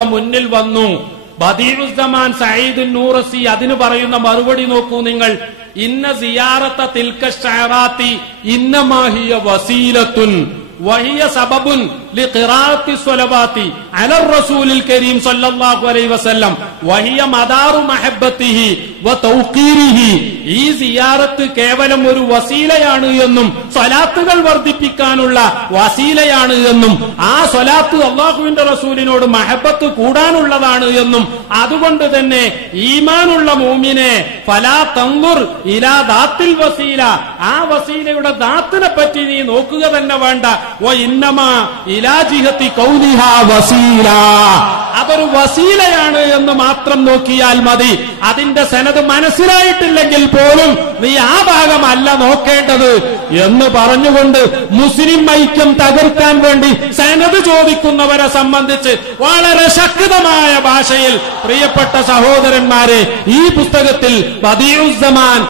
മുന്നിൽ വന്നു. ബദീഉസ്സമാൻ സഈദ് നൂറസി അതിന് പറയുന്ന മറുപടി നോക്കൂ നിങ്ങൾ. ഇന്ന സിയാറത്ത തിൽക ശഅറാത്തി ഇന്നമാ ഹിയ വസീലത്തുൻ വഹിയ സബബുൻ ലിഖിറാഅത്തി സ്വലവാത്തി അലർ റസൂലിൽ കരീം സല്ലല്ലാഹു അലൈഹി വസല്ലം വഹിയ മദാറു മഹബ്ബത്തിഹി വതൗഖീരിഹി. ഈ സിയാറത്ത് കേവലം ഒരു വസീലയാണ് എന്നും സ്വലാത്തുകൾ വർദ്ധിപ്പിക്കാനുള്ള വസീലയാണ് എന്നും ആ സ്വലാത്ത് അല്ലാഹുവിന്റെ റസൂലിനോട് മഹബ്ബത്ത് കൂടാനുള്ളതാണ് എന്നും അതുകൊണ്ട് തന്നെ ഈമാനുള്ള മുഅ്മിനെ ഫലാ തൻദുർ ഇലാ ദാത്തിൽ വസീല, ആ വസീലയുടെ ദാത്തിനെ പറ്റി നീ നോക്കുക തന്നെ വേണ്ട. വഇന്നമാ ഇലാ ജിഹത്തി കൗനിഹാ വസീല, അതൊരു വസീലയാണ് എന്ന് മാത്രം നോക്കിയാൽ മതി. അതിന്റെ സനദ് മനസ്സിലായിട്ടില്ലെങ്കിൽ പോലും നീ ആ ഭാഗമല്ല നോക്കേണ്ടത് എന്ന് പറഞ്ഞുകൊണ്ട് മുസ്ലിം ഐക്യം തകർക്കാൻ വേണ്ടി സനദ് ചോദിക്കുന്നവരെ സംബന്ധിച്ച് വളരെ ശക്തമായ ഭാഷയിൽ പ്രിയപ്പെട്ട സഹോദരന്മാരെ ഈ പുസ്തകത്തിൽ ബദീഉസ്സമാൻ